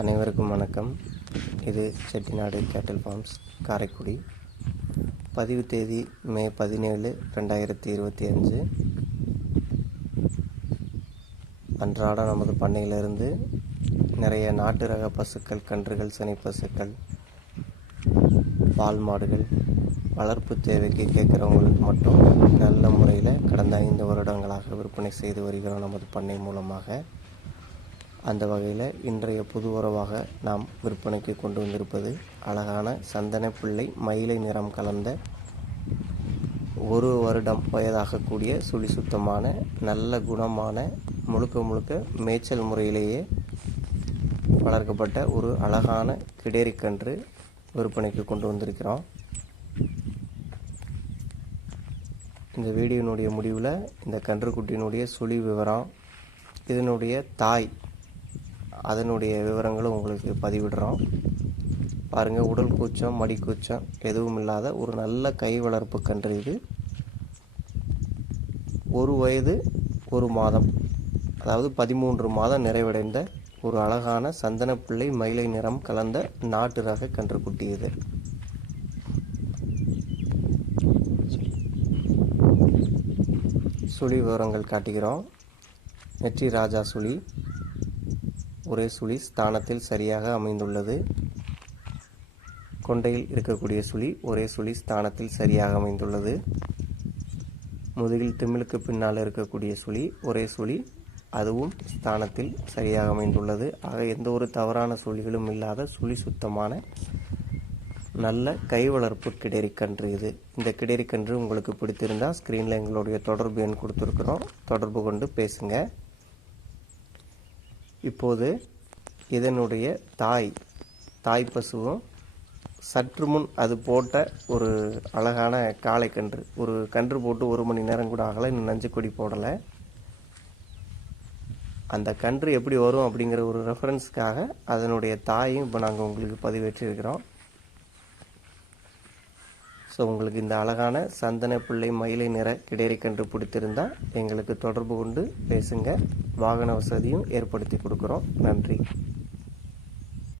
அனைவருக்கும் வணக்கம். இது செட்டிநாடு கேட்டல் ஃபார்ம்ஸ் காரைக்குடி. பதிவு தேதி மே பதினேழு ரெண்டாயிரத்தி இருபத்தி அஞ்சு. அன்றாடம் நமது பண்ணையிலிருந்து நிறைய நாட்டு ரக பசுக்கள் கன்றுகள் சனி பசுக்கள் பால் மாடுகள் வளர்ப்பு தேவைக்கு கேட்குறவங்களுக்கு மட்டும் நல்ல முறையில் கடந்த ஐந்து வருடங்களாக விற்பனை செய்து வருகிறோம் நமது பண்ணை மூலமாக. அந்த வகையில் இன்றைய புது உறவாக நாம் விற்பனைக்கு கொண்டு வந்திருப்பது அழகான சந்தன பிள்ளை மயிலை நிறம் கலந்த ஒரு வருடம் வயதாகக்கூடிய சுழி சுத்தமான நல்ல குணமான முழுக்க முழுக்க மேய்ச்சல் முறையிலேயே வளர்க்கப்பட்ட ஒரு அழகான கிடேரிக்கன்று விற்பனைக்கு கொண்டு வந்திருக்கிறோம். இந்த வீடியோனுடைய முடிவில் இந்த கன்றுக்குட்டியினுடைய சுழி விவரம் இதனுடைய தாய் அதனுடைய விவரங்களும் உங்களுக்கு பதிவிடுறோம். பாருங்கள் உடல் கூச்சம் மடி கூச்சம் எதுவும் இல்லாத ஒரு நல்ல கை வளர்ப்பு கன்று இது. ஒரு வயது ஒரு மாதம் அதாவது பதிமூன்று மாதம் நிறைவடைந்த ஒரு அழகான சந்தனப்பிள்ளை மயிலை நிறம் கலந்த நாட்டு ரக கன்றுக்குட்டி இது. சுழி விவரங்கள் காட்டுகிறோம். நெற்றி ராஜா சுழி. ஒரே சுழி ஸ்தானத்தில் சரியாக அமைந்துள்ளது. கொண்டையில் இருக்கக்கூடிய சுழி ஒரே சுழி ஸ்தானத்தில் சரியாக அமைந்துள்ளது. முதுகில் திமிழுக்கு பின்னால் இருக்கக்கூடிய சுழி ஒரே சுழி அதுவும் ஸ்தானத்தில் சரியாக அமைந்துள்ளது. ஆக எந்த ஒரு தவறான சுழிகளும் இல்லாத சுழி சுத்தமான நல்ல கை வளர்ப்பு கிடேரிக்கன்று இது. இந்த கிடரிக்கன்று உங்களுக்கு பிடித்திருந்தால் ஸ்க்ரீனில் எங்களுடைய தொடர்பு எண் கொடுத்துருக்குறோம். தொடர்பு கொண்டு பேசுங்கள் இப்போது இதனுடைய தாய் தாய் பசுவும் சற்று முன் அது போட்ட ஒரு அழகான காளை கன்று. ஒரு கன்று போட்டு ஒரு மணி நேரம் கூட ஆகலை இன்னும் நஞ்சு கொடி போடலை. அந்த கன்று எப்படி வரும் அப்படிங்கிற ஒரு ரெஃபரன்ஸ்க்காக அதனுடைய தாயும் இப்போ நாங்கள் உங்களுக்கு பதிவேற்றிருக்கிறோம். ஸோ உங்களுக்கு இந்த அழகான சந்தன பிள்ளை மயிலை நிற கிடைரை கன்று பிடித்திருந்தால் எங்களுக்கு தொடர்பு கொண்டு பேசுங்க. வாகன வசதியும் ஏற்படுத்தி கொடுக்குறோம். நன்றி.